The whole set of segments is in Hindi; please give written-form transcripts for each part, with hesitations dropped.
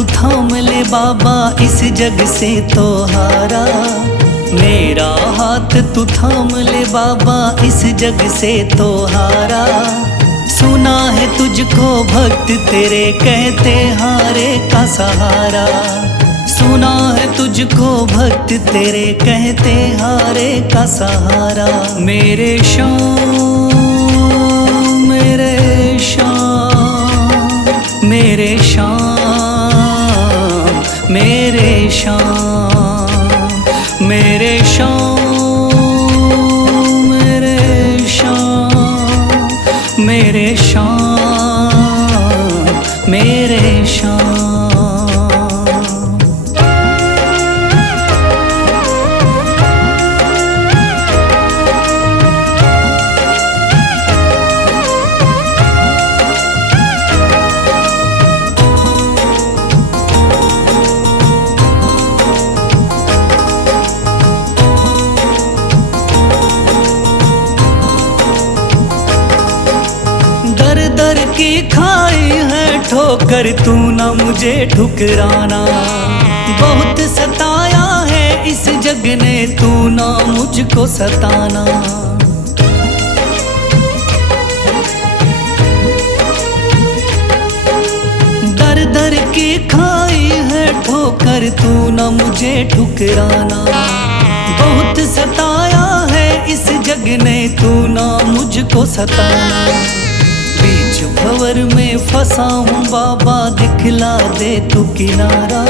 तू थाम ले बाबा इस जग से तो हारा। मेरा हाथ तू थाम ले बाबा इस जग से तो हारा। सुना है तुझको भक्त तेरे कहते हारे का सहारा। सुना है तुझको भक्त तेरे कहते हारे का सहारा। मेरे श्याम मेरे श्याम मेरे श्याम मेरे श्याम मेरे श्याम मेरे श्याम मेरे श्याम मेरे श्याम। दर की खाई है ठोकर तू ना मुझे ठुकराना। बहुत सताया है इस जग ने तू ना मुझको सताना। दर दर की खाई है ठोकर तू ना मुझे ठुकराना। बहुत सताया है इस जग ने तू ना मुझको सताना। बीच भंवर में फंसा हूँ बाबा दिखला दे तू किनारा।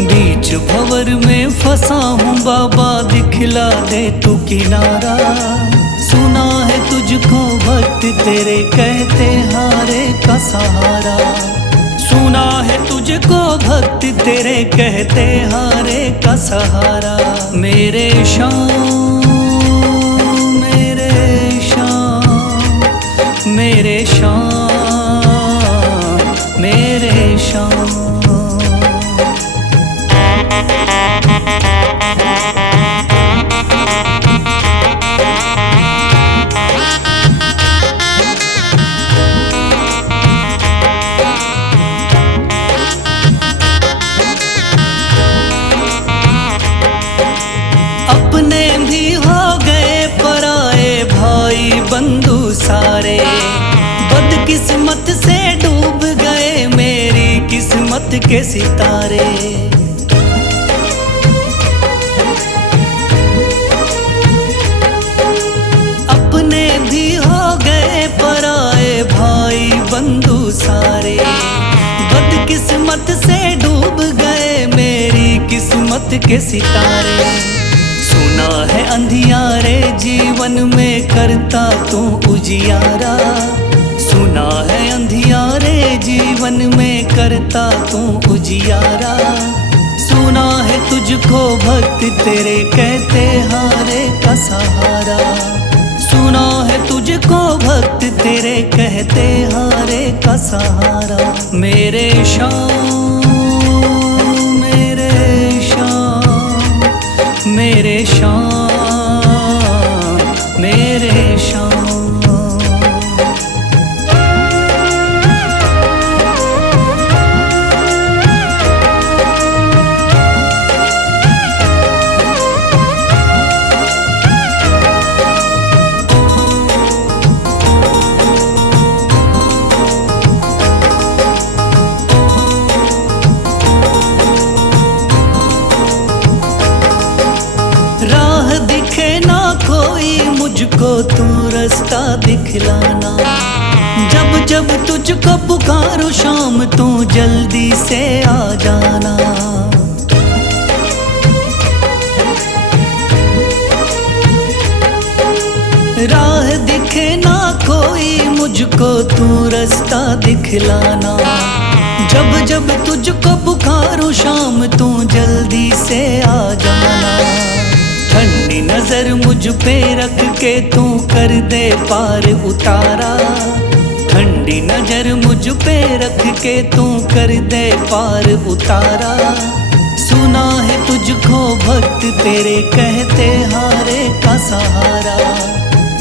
बीच भंवर में फंसा हूँ बाबा दिखला दे तू किनारा। सुना है तुझको भक्त तेरे कहते हारे का सहारा। सुना है तुझको भक्त तेरे कहते हारे का सहारा। मेरे श्याम मेरे श्याम मेरे श्याम मेरे श्याम। अपने भी हो गए पराए भाई बंधु सारे। बदकिस्मत से डूब गए मेरी किस्मत के सितारे। अपने भी हो गए पराए भाई बंधु सारे। बदकिस्मत से डूब गए मेरी किस्मत के सितारे। सुना है अंधियारे जीवन में करता तू उजियारा। सुना है अंधियारे जीवन में करता तू उजियारा। सुना है तुझको भक्त तेरे कहते हारे का सहारा। सुना है तुझको भक्त तेरे कहते हारे का सहारा। मेरे श्याम मेरे श्याम मेरे श्याम मेरे श्याम। राह दिखे ना कोई मुझको तू रास्ता दिखलाना। जब जब तुझको पुकारूं शाम तू जल्दी से आ जाना। राह दिखे ना कोई मुझको तू रास्ता दिखलाना। जब जब तुझको पुकारूं शाम तू जल्दी से आ जाना। ठंडी नजर मुझ पे रख के तू कर दे पार उतारा। ठंडी नजर मुझ पे रख के तू कर दे पार उतारा। सुना है तुझको भक्त तेरे कहते हारे का सहारा।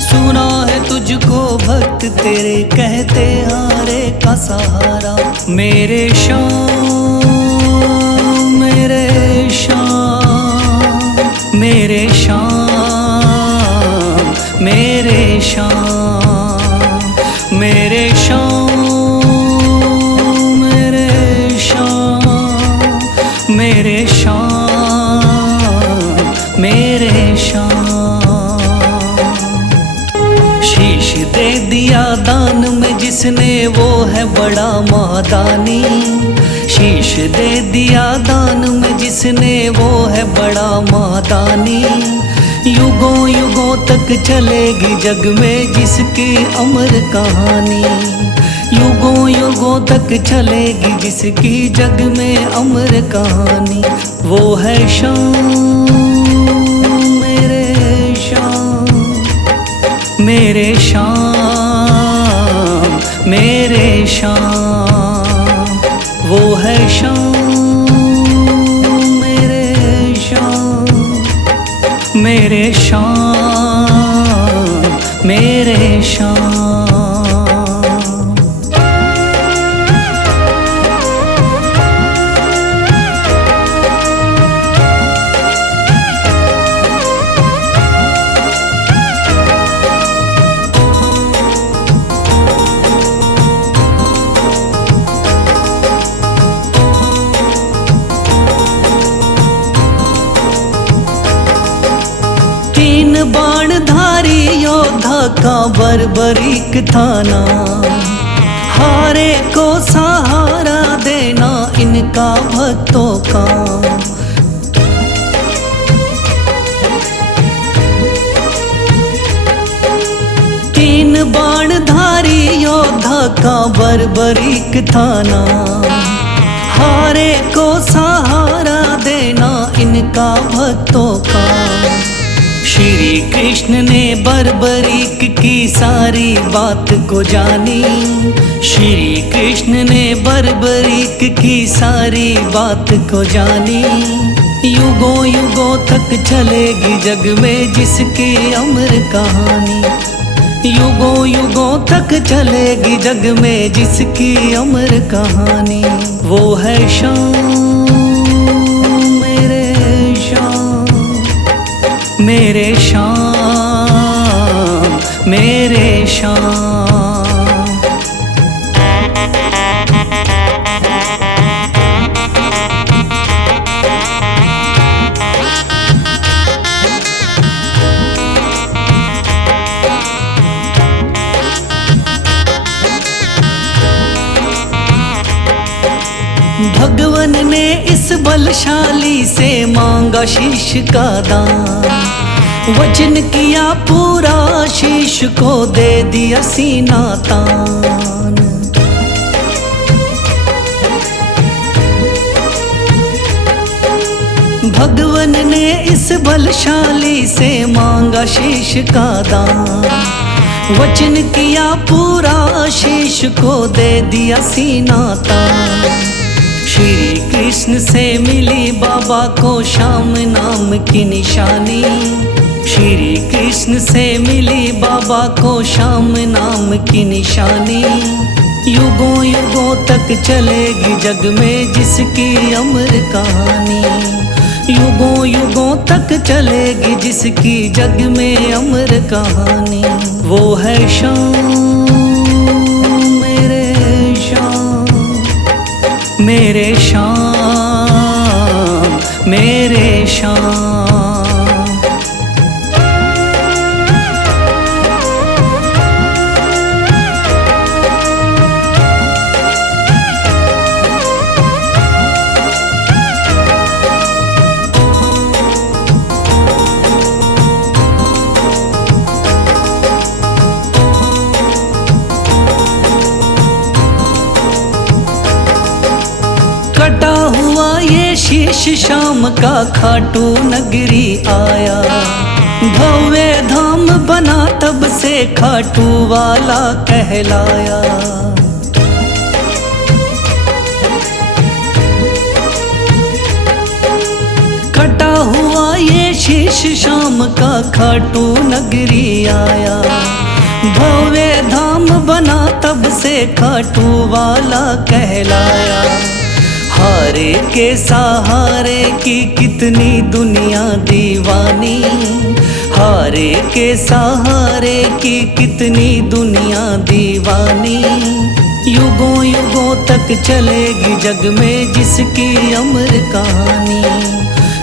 सुना है तुझको भक्त तेरे कहते हारे का सहारा। मेरे श्याम मेरे श्याम, मेरे श्याम, मेरे श्याम, मेरे श्याम, मेरे श्याम, मेरे श्याम, मेरे श्याम। शीश दे दिया दान में जिसने वो है बड़ा महादानी। शीश दे दिया दान में जिसने वो है बड़ा महादानी। युगों युगों तक चलेगी जग में जिसकी अमर कहानी। युगों युगों तक चलेगी जिसकी जग में अमर कहानी। वो है श्याम, मेरे श्याम, मेरे श्याम, मेरे श्याम। वो है श्याम, मेरे श्याम, मेरे श्याम, मेरे श्याम। तीन बाणधारी योद्धा का बर्बरीक थाना। हारे को सहारा देना इनका भक्तों का। तीन बाणधारी योद्धा का बर्बरीक थाना। हारे को सहारा देना इनका भक्तों का। श्री कृष्ण ने बर्बरीक की सारी बात को जानी। श्री कृष्ण ने बर्बरीक की सारी बात को जानी। युगों युगों तक चलेगी जग में जिसकी अमर कहानी। युगों युगों तक चलेगी जग में जिसकी अमर कहानी। वो है श्याम, मेरे श्याम, मेरे श्याम, मेरे श्याम। भगवन ने इस बलशाली से मांगा शीश का दान। वचन किया पूरा शीश को दे दिया सीना तान। भगवन ने इस बलशाली से मांगा शीश का दान। वचन किया पूरा शीश को दे दिया सीना तान। श्री कृष्ण से मिली बाबा को श्याम नाम की निशानी। श्री कृष्ण से मिली बाबा को श्याम नाम की निशानी। युगों युगों तक चलेगी जग में जिसकी अमर कहानी। युगों युगों तक चलेगी जिसकी जग में अमर कहानी। वो है श्याम, मेरे श्याम, मेरे श्याम, मेरे श्याम। कटा हुआ ये शीश शाम का खाटू नगरी आया। भव्य धाम बना तब से खाटू वाला कहलाया। कटा हुआ ये शीश शाम का खाटू नगरी आया। भव्य धाम बना तब से खाटू वाला कहलाया। हारे के सहारे की कितनी दुनिया दीवानी, हारे के सहारे की कितनी दुनिया दीवानी। युगों युगों तक चलेगी जग में जिसकी अमर कहानी,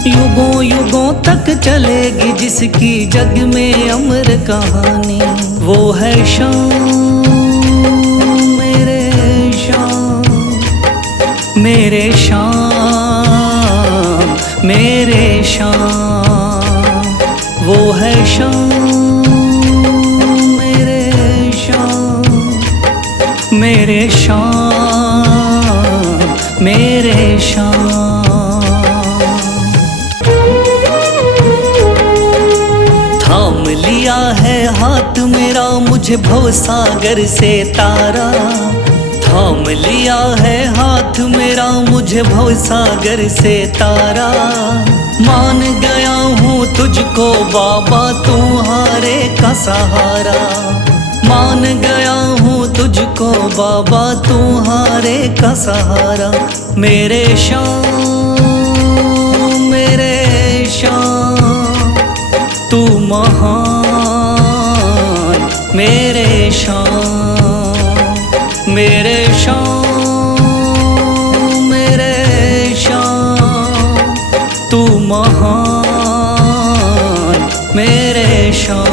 युगों युगों तक चलेगी जिसकी जग में अमर कहानी। वो है शाम मेरे शाम, मेरे शाम मेरे शाम। वो है शाम मेरे शाम, मेरे शाम मेरे शाम। थाम लिया है हाथ मेरा मुझे भवसागर से तारा, थाम लिया है हाथ मेरा मुझे भवसागर से तारा। मान गया हूँ तुझको बाबा तुम्हारे का सहारा, मान गया हूँ तुझको बाबा तुम्हारे का सहारा। मेरे शाम मेरे शाम तू महान, मेरे शाम मेरे शाम मेरे शाम तू महान, मेरे शाम।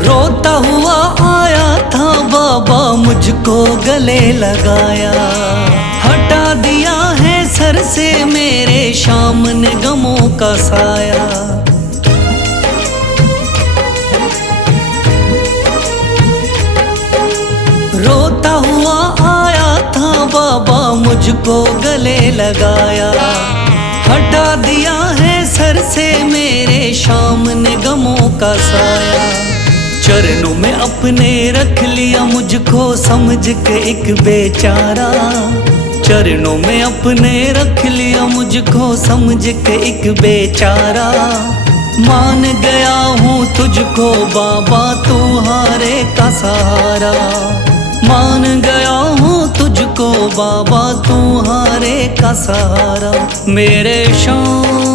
रोता हुआ आया था बाबा मुझको गले लगाया, हटा दिया है सर से मेरे शाम ने गमों का साया। रोता हुआ आया था बाबा मुझको गले लगाया, हटा दिया है सर से मेरे शाम ने गमों का साया। चरणों में अपने रख लिया मुझको समझ के एक बेचारा, चरणों में अपने रख लिया मुझको समझ के एक बेचारा। मान गया हूँ तुझको बाबा तुम्हारे का सहारा, मान गया हूँ तुझको बाबा तुम्हारे का सहारा। मेरे शाम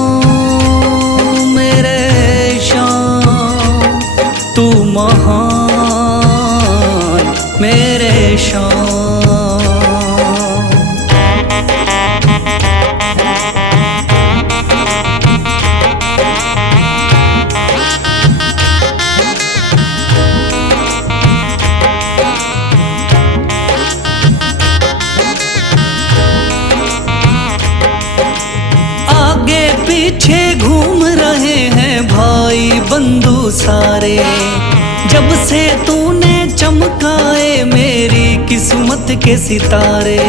मेरे शाम तू महान, मेरे शाम। आगे पीछे घूम रहे हैं भाई बंधु सारे, जब से तूने चमकाए मेरी किस्मत के सितारे।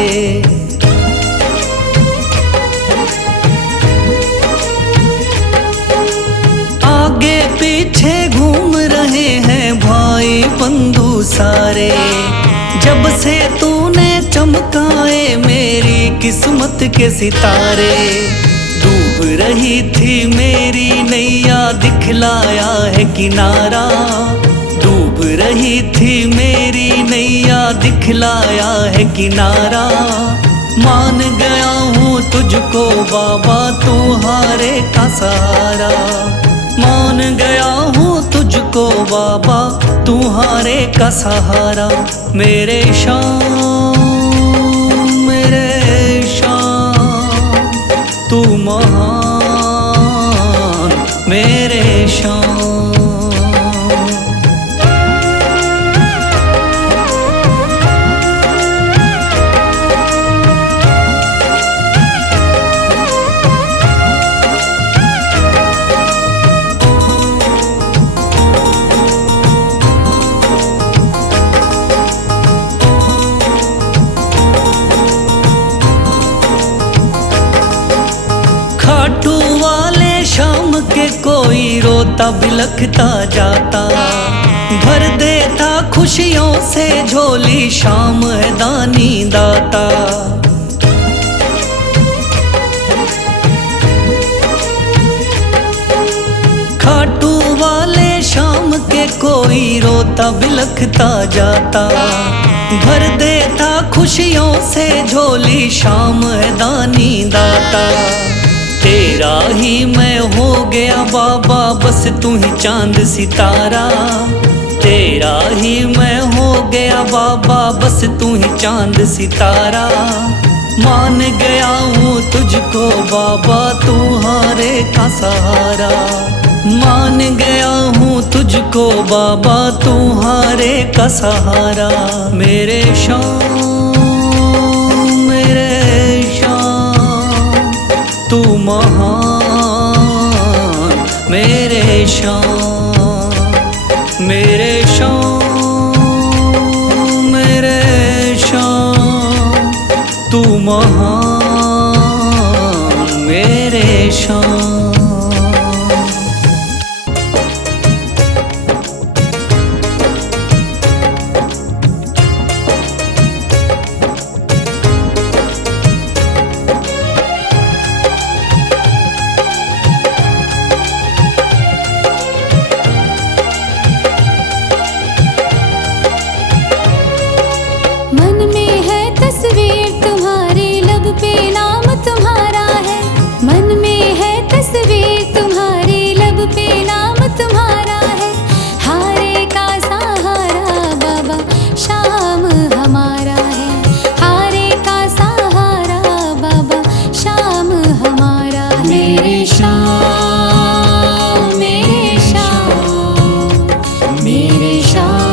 आगे पीछे घूम रहे हैं भाई बंधु सारे, जब से तूने चमकाए मेरी किस्मत के सितारे। डूब रही थी मेरी नैया दिखलाया है किनारा, डूब रही थी मेरी नैया दिखलाया है किनारा। मान गया हूँ तुझको बाबा तुम्हारे का सहारा, मान गया हूँ तुझको बाबा तुम्हारे का सहारा। मेरे शाम मेरे शाम तू महान, मेरे शाम। खाटू वाले शाम के कोई रोता बिलखता जाता, भर देता खुशियों से झोली शाम है दानी दाता। खाटू वाले शाम के कोई रोता बिलखता जाता, भर देता खुशियों से झोली शाम है दानी दाता। तेरा ही मैं हो गया बाबा बस तू ही चांद सितारा, तेरा ही मैं हो गया बाबा बस तू ही चांद सितारा। मान गया हूँ तुझको बाबा तू हारे का सहारा, मान गया हूँ तुझको बाबा तू हारे का सहारा। मेरे शाम तू महान, मेरे शाम मेरे शाम तू महान मेरे शाम। मन में है तस्वीर तुम्हारी, लब पे नाम तुम्हारा है। मन में है तस्वीर तुम्हारी, लब पे नाम तुम्हारा है। हारे का सहारा बाबा शाम हमारा है, हारे का सहारा बाबा शाम हमारा है। मेरे शाम मेरे शाम मेरे शाम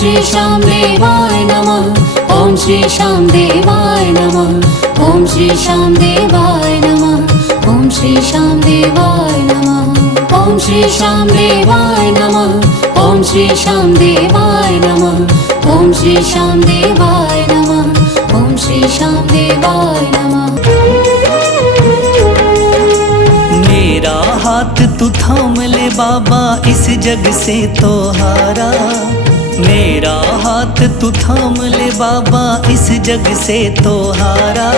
श्री श्याम देवाय नमः। ओम श्री श्याम देवाय नमः। ओम श्री श्याम देवाय नमः। ओम श्री श्याम देवाय नमः। ओम श्री श्याम देवाय नमः। ओम श्री श्याम देवाय नमः। ओम श्री श्याम देवाय नमः। ओम श्री श्याम देवाय नमः। मेरा हाथ तू थाम ले बाबा, इस जग से तो हारा। मेरा हाथ तू थाम ले बाबा, इस जग से तो हारा।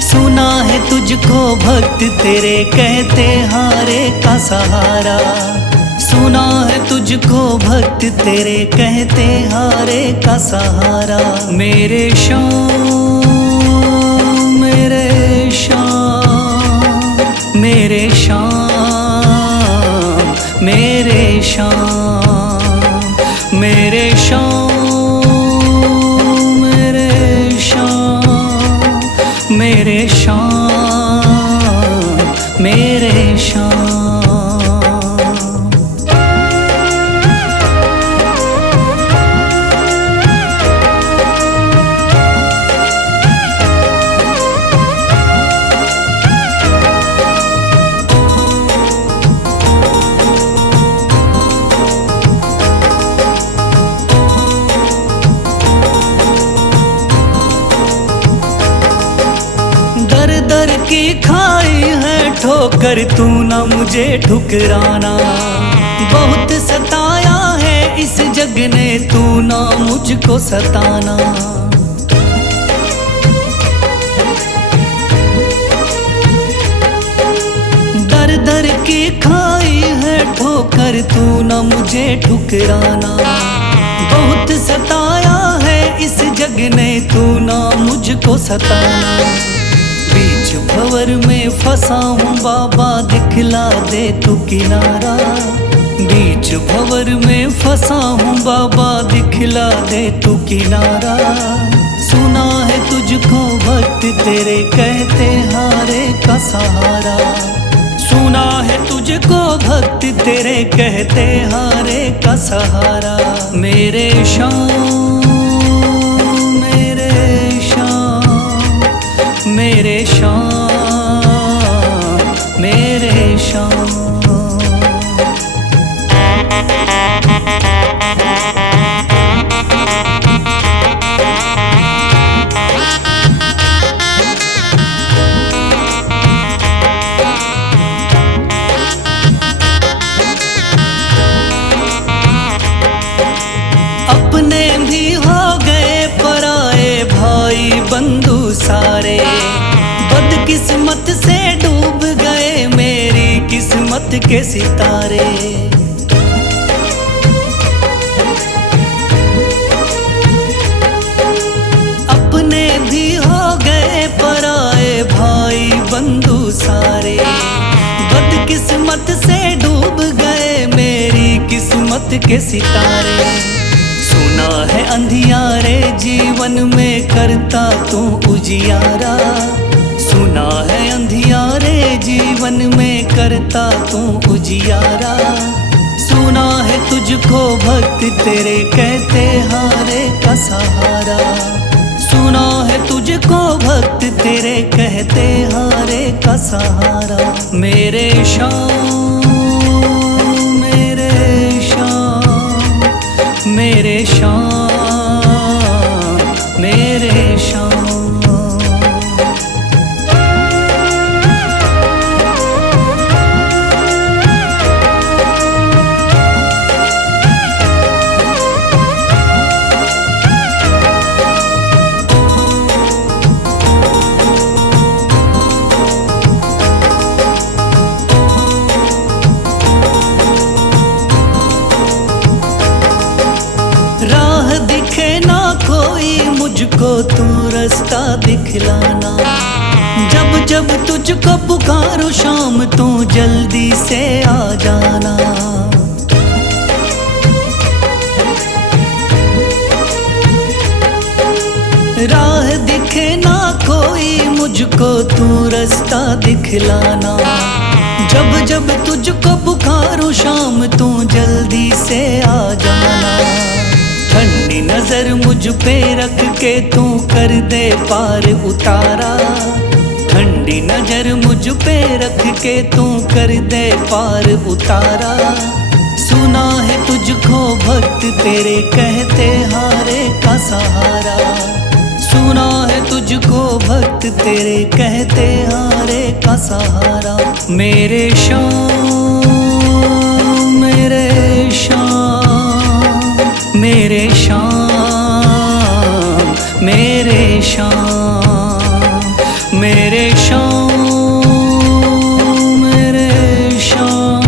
सुना है तुझको भक्त तेरे कहते हारे का सहारा। सुना है तुझको भक्त तेरे कहते हारे का सहारा। मेरे श्याम मेरे श्याम मेरे श्याम मेरे श्याम मेरे श्याम मेरे श्याम मेरे श्याम मेरे श्याम। दर की खाई है ठोकर, तू ना मुझे ठुकराना। बहुत सताया है इस जग ने, तू ना मुझको सताना। दर दर की खाई है ठोकर, तू ना मुझे ठुकराना। बहुत सताया है इस जग ने, तू ना मुझको सताना। बीच भंवर में फंसा हूँ बाबा, दिखला दे तू किनारा। बीच भंवर में फंसा हूँ बाबा, दिखला दे तू किनारा। सुना है तुझको भक्त तेरे कहते हारे का सहारा। सुना है तुझको भक्त तेरे कहते हारे का सहारा। मेरे श्याम मेरे श्याम मेरे श्याम मेरे श्याम। अपने भी हो गए पराए भाई बंधु सारे। बदकिस्मत से डूब गए मेरी किस्मत के सितारे। अपने भी हो गए पराए भाई बंधु सारे। बदकिस्मत से डूब गए मेरी किस्मत के सितारे। सुना है अंधियारे जीवन में करता तू उजियारा। सुना है अंधियारे जीवन में करता तू उजियारा। सुना है तुझको भक्त तेरे कहते हारे का सहारा। सुना है तुझको भक्त तेरे कहते हारे का सहारा। मेरे श्याम मेरे श्याम मेरे श्याम मेरे श्याम। राह दिखे ना कोई मुझको, तू रास्ता दिखलाना। जब जब तुझको पुकारूं शाम, तू जल्दी से आ जाना। राह दिखे ना कोई मुझको, तू रास्ता दिखलाना। जब जब तुझको पुकारूं शाम, तू जल्दी से आ जाना। ठंड नजर मुझ पे रख के तू कर दे पार उतारा, ठंडी नजर मुझ पे रख के तू कर दे पार उतारा। सुना है तुझको भक्त तेरे कहते हारे का सहारा, सुना है तुझको भक्त तेरे कहते हारे का सहारा। मेरे श्याम मेरे श्याम मेरे श्याम मेरे श्याम मेरे श्याम मेरे श्याम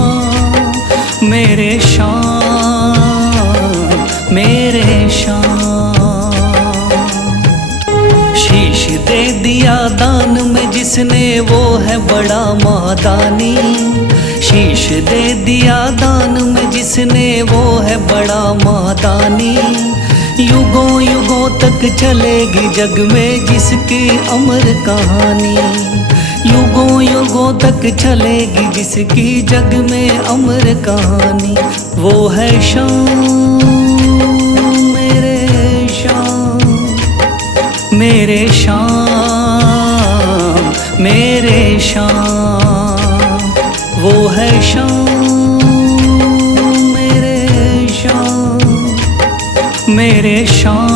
मेरे श्याम मेरे श्याम। शीश दे दिया दान में जिसने वो है बड़ा महादानी, शीश दे दिया दान में जिसने वो है बड़ा महादानी। युगों युगों तक चलेगी जग में जिसकी अमर कहानी, युगों युगों तक चलेगी जिसकी जग में अमर कहानी। वो है श्याम मेरे श्याम मेरे श्याम मेरे श्याम। वो है श्याम मेरे श्याम मेरे श्याम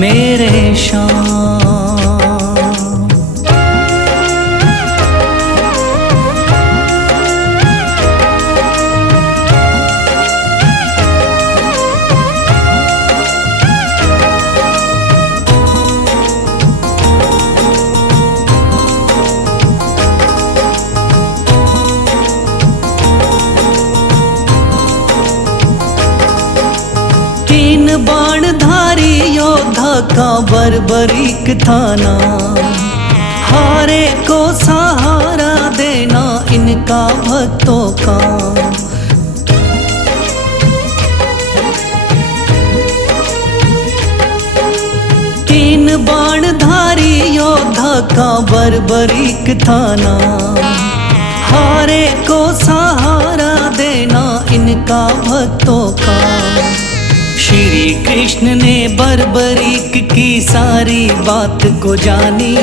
मेरे श्याम। बाणधारी योद्धा का बर्बरीक थाना, हारे को सहारा देना इनका भक्तों का। तीन बाणधारी योद्धा का बर्बरीक थाना, हारे को सहारा देना इनका भक्तों का। श्री कृष्ण ने बर्बरीक की सारी बात को जानी,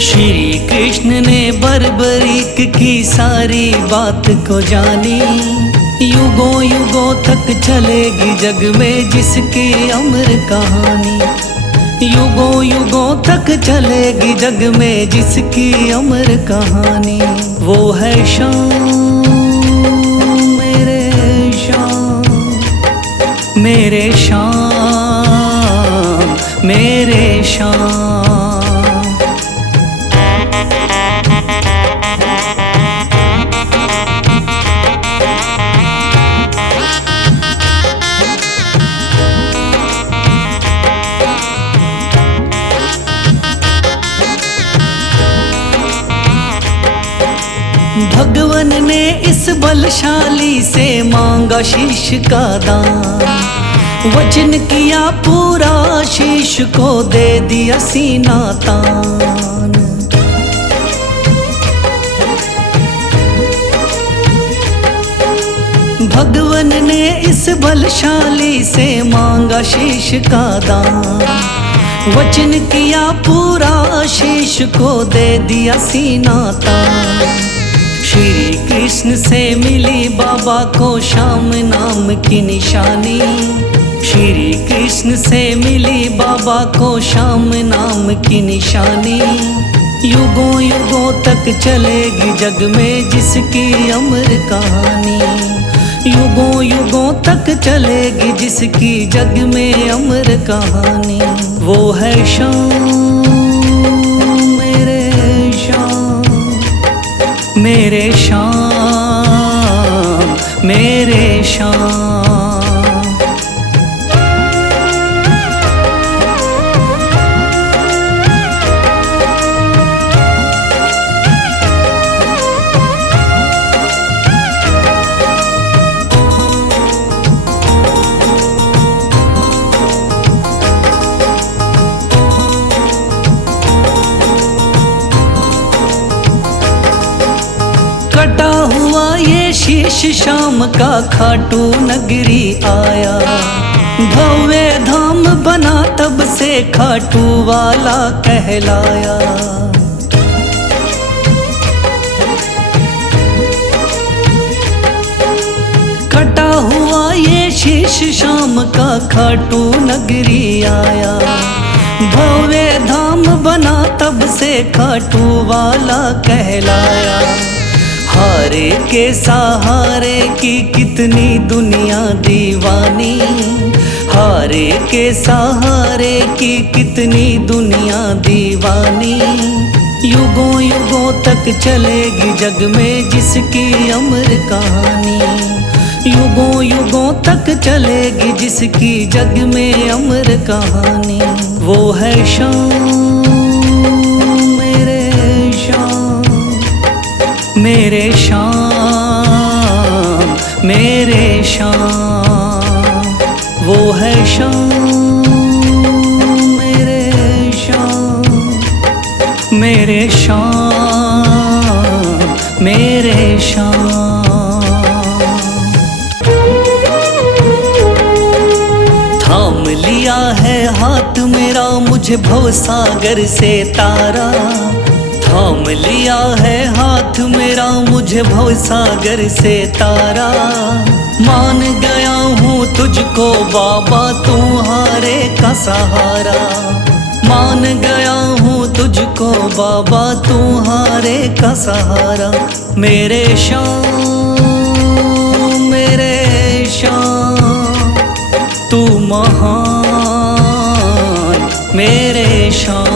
श्री कृष्ण ने बर्बरीक की सारी बात को जानी। युगों युगों तक चलेगी जग में जिसकी अमर कहानी, युगों युगों तक चलेगी जग में जिसकी अमर कहानी। वो है श्याम मेरे श्याम मेरे श्याम मेरे श्याम। भगवन ने इस बलशाली से मांगा शीश का दान, वचन किया पूरा शीश को दे दिया सीना तान। भगवन ने इस बलशाली से मांगा शीश का दान, वचन किया पूरा शीश को दे दिया सीना तान। श्री कृष्ण से मिली बाबा को श्याम नाम की निशानी, श्री कृष्ण से मिली बाबा को श्याम नाम की निशानी। युगों युगों तक चलेगी जग में जिसकी अमर कहानी, युगों युगों तक चलेगी जिसकी जग में अमर कहानी। वो है श्याम मेरे श्याम मेरे श्याम मेरे श्याम। कटा हुआ ये शीश शाम का खाटू नगरी आया, भव्य धाम बना तब से खाटू वाला कहलाया। कटा हुआ ये शीश शाम का खाटू नगरी आया। भव्य धाम बना तब से खाटू वाला कहलाया। हारे के सहारे की कितनी दुनिया दीवानी, हारे के सहारे की कितनी दुनिया दीवानी। युगों युगों तक चलेगी जग में जिसकी अमर कहानी, युगों युगों तक चलेगी जिसकी जग में अमर कहानी। वो है शाम मेरे शाम, मेरे शाम मेरे शाम। वो है शाम मेरे शाम, मेरे शाम मेरे शाम। थाम लिया है हाथ मेरा मुझे भवसागर से तारा, थाम लिया है हाथ मेरा मुझे भवसागर से तारा। मान गया हूँ तुझको बाबा तुम्हारे का सहारा, मान गया हूँ तुझको बाबा तुम्हारे का सहारा। मेरे शाम मेरे शाम तू महान, मेरे शाम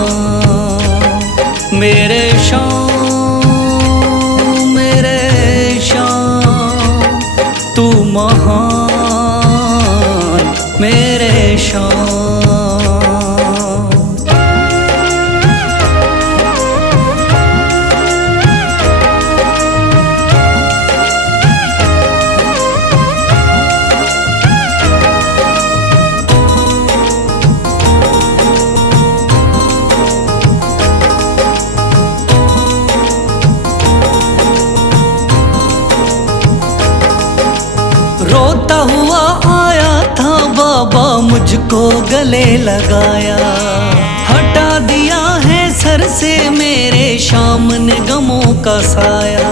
मेरे शाम मेरे शाम तू महान, मेरे शाम। रोता हुआ आया था बाबा मुझको गले लगाया, हटा दिया है सर से मेरे शाम ने गमों का साया।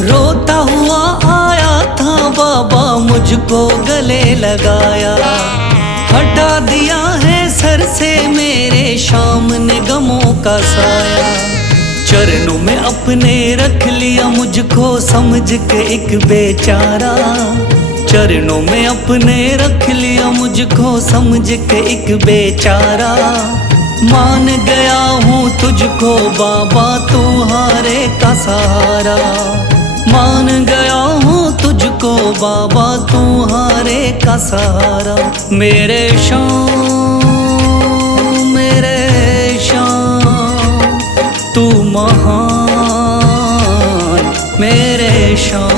रोता हुआ आया था बाबा मुझको गले लगाया, हटा दिया है सर से मेरे शाम ने गमों का साया। चरणों में अपने रख लिया मुझको समझ के एक बेचारा, चरणों में अपने रख लिया मुझको समझ के एक बेचारा। मान गया हूँ तुझको बाबा तुम्हारे का सहारा, मान गया हूँ तुझको बाबा तुम्हारे का सहारा। मेरे शाम मेरे शाम तू महान, मेरे शाम।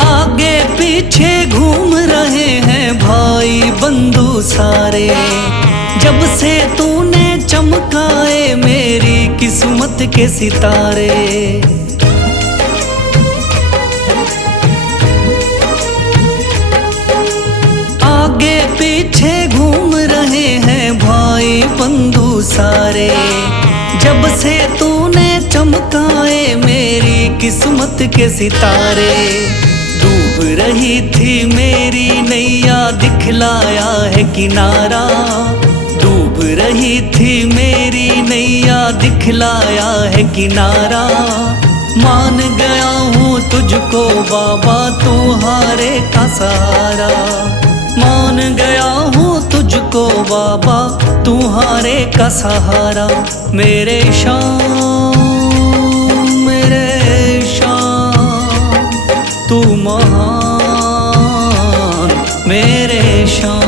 आगे पीछे घूम रहे हैं भाई बंधु सारे, जब से तूने चमकाए मेरी किस्मत के सितारे। आगे पीछे घूम रहे हैं भाई बंधु सारे, जब से तूने चमकाए मेरी किस्मत के सितारे। डूब रही थी मेरी नैया दिखलाया है किनारा, डूब रही थी मेरी नैया दिखलाया है किनारा। मान गया हूँ तुझको बाबा तुम्हारे का सहारा, मान गया हूँ तुझको बाबा तुम्हारे का सहारा। मेरे शाम मेरे शाम तू महान, मेरे शाम।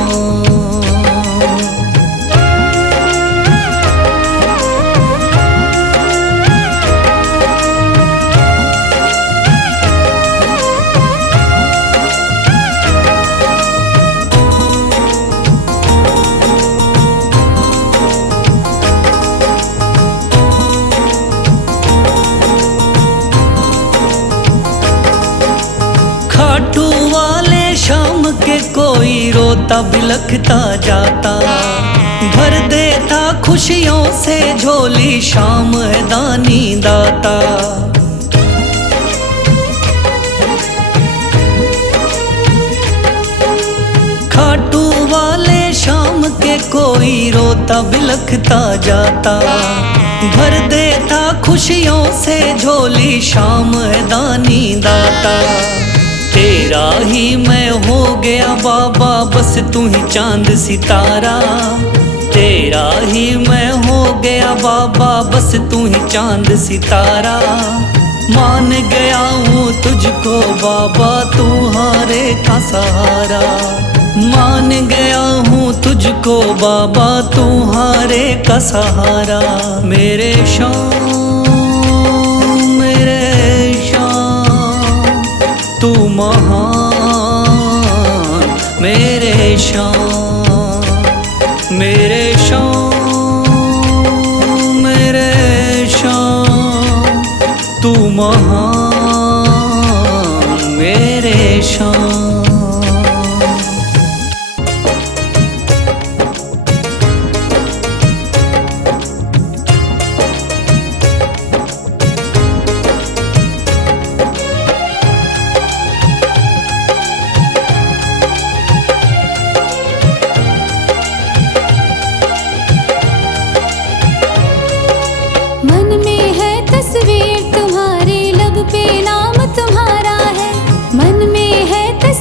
खाटू वाले शाम के कोई रोता बिलखता जाता, भर देता खुशियों से झोली शाम है दानी दाता। खाटू वाले शाम के कोई रोता बिलखता जाता, भर देता खुशियों से झोली शाम है दानी दाता। तेरा ही मैं हो गया बाबा बस तू ही चांद सितारा, तेरा ही मैं हो गया बाबा बस तू ही चांद सितारा। मान गया हूँ तुझको बाबा तू हारे का सहारा, मान गया हूँ तुझको बाबा तू हारे का सहारा। मेरे शाम तू महान, मेरे शाम मेरे शाम तू महान, मेरे शाम। मन में है तस्वीर तुम्हारी लब पे नाम तुम्हारा है, मन में है तस्वीर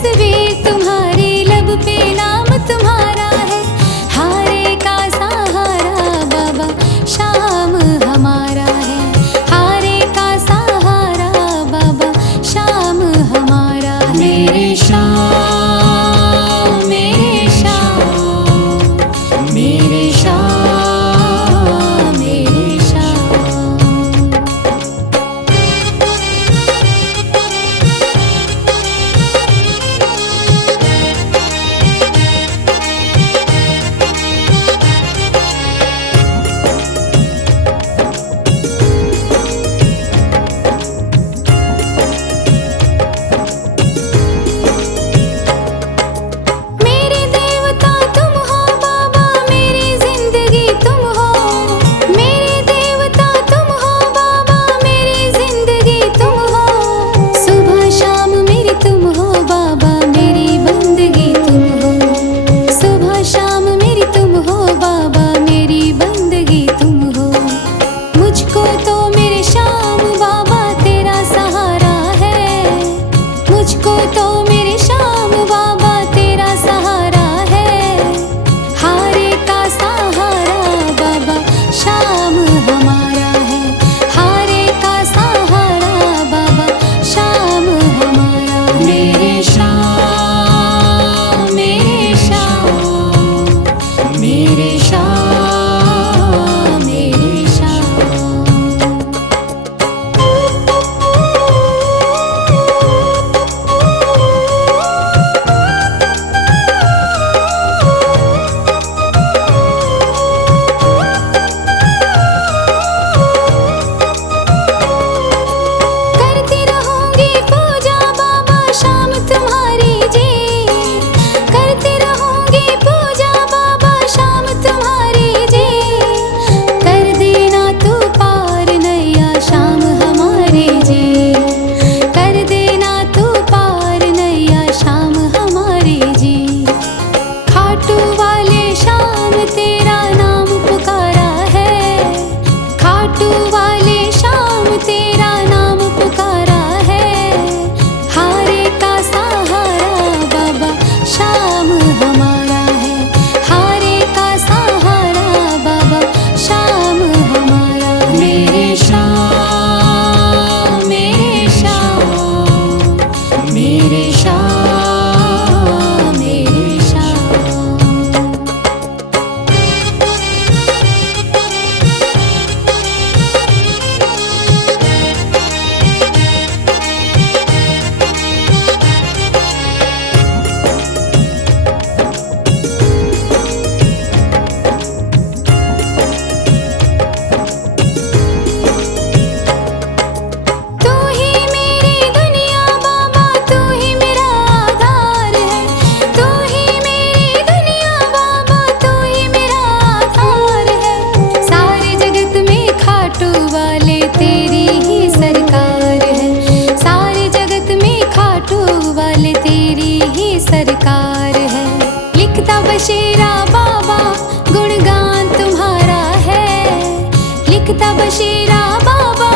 सब शेरा बाबा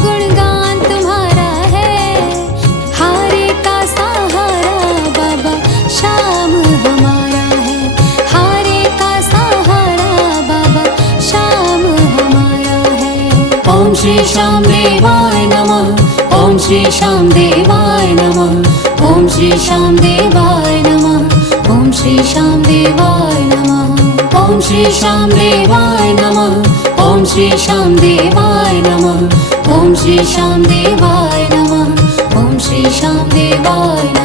गुणगान तुम्हारा है। हारे का सहारा बाबा श्याम हमारा है। हारे का सहारा बाबा श्याम हमारा है। ओम श्री श्याम देवाय नमः। ओम श्री श्याम देवाय नमः। ओम श्री श्याम देवाय नमः। ओम श्री श्याम देवाय नमः। ओम श्री श्याम देवाय नमः। ओम श्री श्याम देवाय नमः। ओम श्री श्याम देवाय नमः। ओम श्री श्याम देवाय